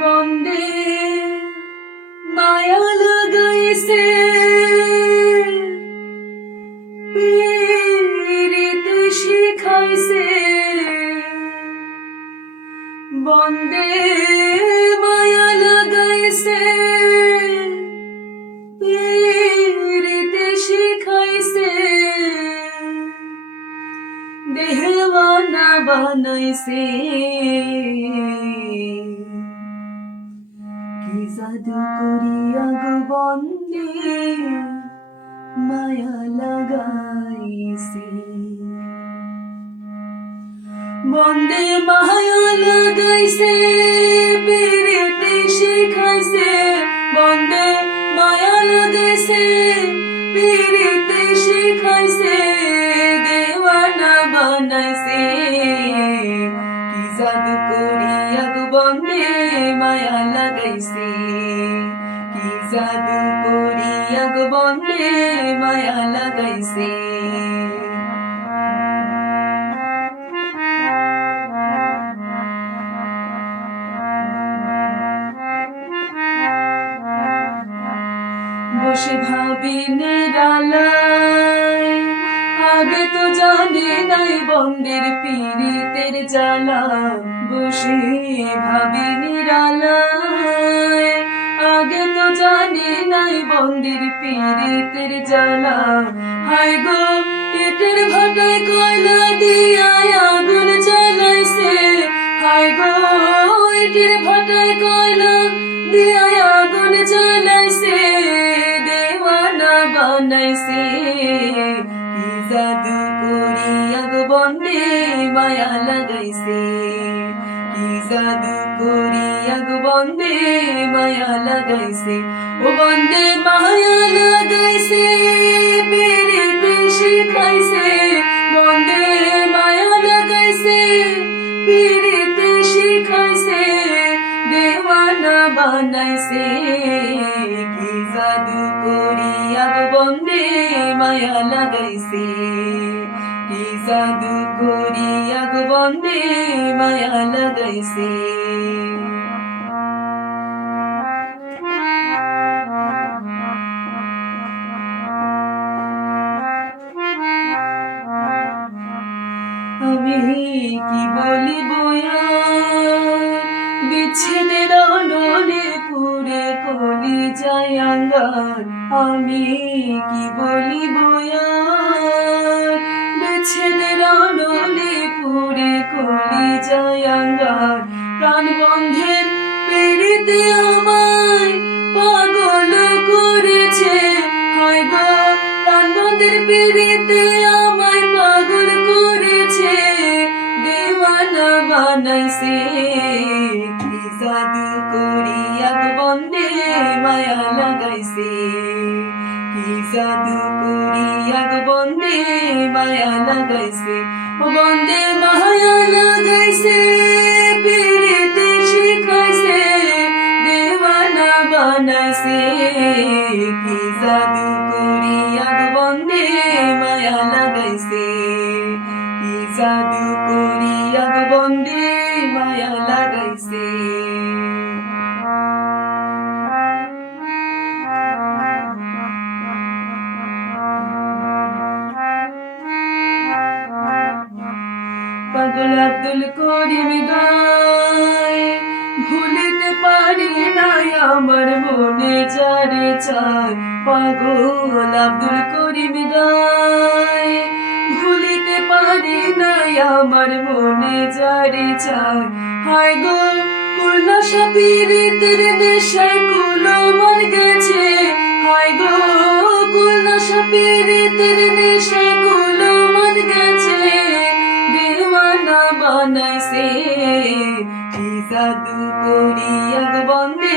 বন্দে মায়া লাগাইছে পীড়িতে শিখাইছে বন্দে মায়া লাগাইছে পীড়িতে শিখাইছে দেহওয়ানা বানাইছে কি জাদু করিয়া গো বন্দে মায়া লাগাইছে বন্দে মায়া লাগাইছে পীড়িতে শিখাইছে বন্দে মায়া লাগাইছে পীড়িতে শিখাইছে দেওয়ানা বানাইছে কি জাদু করিয়া গো বন্দে মায়া লাগাইছে কি জাদু করিয়া গো বন্দে মায়া লাগাইছে বসে ভাবি নিরালায় আগে তো জানি নাই বন্দের পীড়িতের জ্বালা বসে ভাবি নিরালায় আগে তো জানি নাই বন্দের পীড়িতের জ্বালা হায় গো ইটের ভাটায় কয়লা দিয়া আগুন জ্বালাইছে হায় গো ইটের ভাটায় কয়লা দিয়া আগুন জ্বালাইছে বানাইছে কি জাদু করিয়া গো বন্দে মায়া লাগাইছে কি জাদু করিয়া গো বন্দে মায়া লাগাইছে ও বন্দে মায়া লাগাইছে পীড়িতে শিখাইছে বন্দে মায়া লাগাইছে পীড়িতে শিখাইছে দেওয়ানা বানাইছে কি জাদু করিয়া গো বন্দে মায়া লাগাইছে কি জাদু করিয়া গো বন্দে মায়া লাগাইছে আমি কি বলিব বিচ্ছেদের নলে পুরে কলি যায় আঙ্গার আমি কি বলিব বিচ্ছেদের নলে পুরে কলি যায় আঙ্গার প্রাণ বন্ধের পীড়িতে আমায় পাগল করেছে হয় গো প্রাণ বন্ধের পীড়িতে আমায় পাগল করেছে দেওয়ানা বানাইছে কি জাদু করিয়া গো বন্দে মায়া লাগাইছে কি জাদু করিয়া গো বন্দে মায়া লাগাইছে ও বন্দে মায়া লাগাইছে পীড়িতে শিখাইছে দেওয়ানা বানাইছে কি জাদু করিয়া গো বন্দে মায়া লাগাইছে কি জাদু করিয়া গো বন্দে মায়া লাগাইছে পাগল আব্দুল করিম গায় ভুলিতে পারি নাই আমার মনে যারে চায় পাগল আব্দুল করিম গায় ভুলিতে পারি নাই আমার মনে যারে চায় হায় গো কুলনা সাপীড়িতের নেশায় কুলো মর গেছে হায় গো কুলনা সাপীড়িতের নেশায় কুলো মর গেছে দেওয়ানা বানাইছে কি জাদু করিয়া গো বন্দে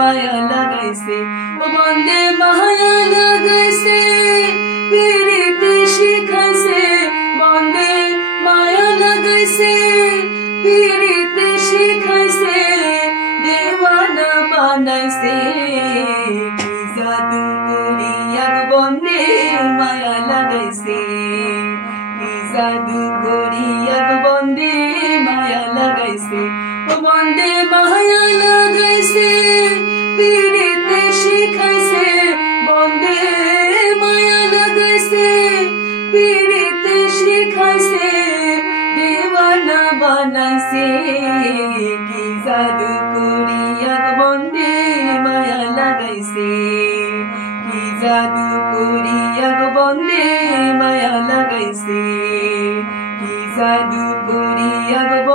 মায়া লাগাইছে ও বন্দে মায়া লাগাইছে পীড়িতে শিখাইছে বন্দে মায়া লাগাইছে পীড়িতে শিখাইছে দেওয়ানা বানাইছে কি জাদু করিয়া গো বন্দে মায়া লাগাইছে কি জাদু করিয়া গো বন্দে মায়া লাগাইছে ও বন্দে মায়া লাগাইছে লাগাইছে কি জাদু করিয়া গো বন্দে মায়া লাগাইছে কি জাদু করিয়া গো বন্দে মায়া লাগাইছে কি জাদু করিয়া গো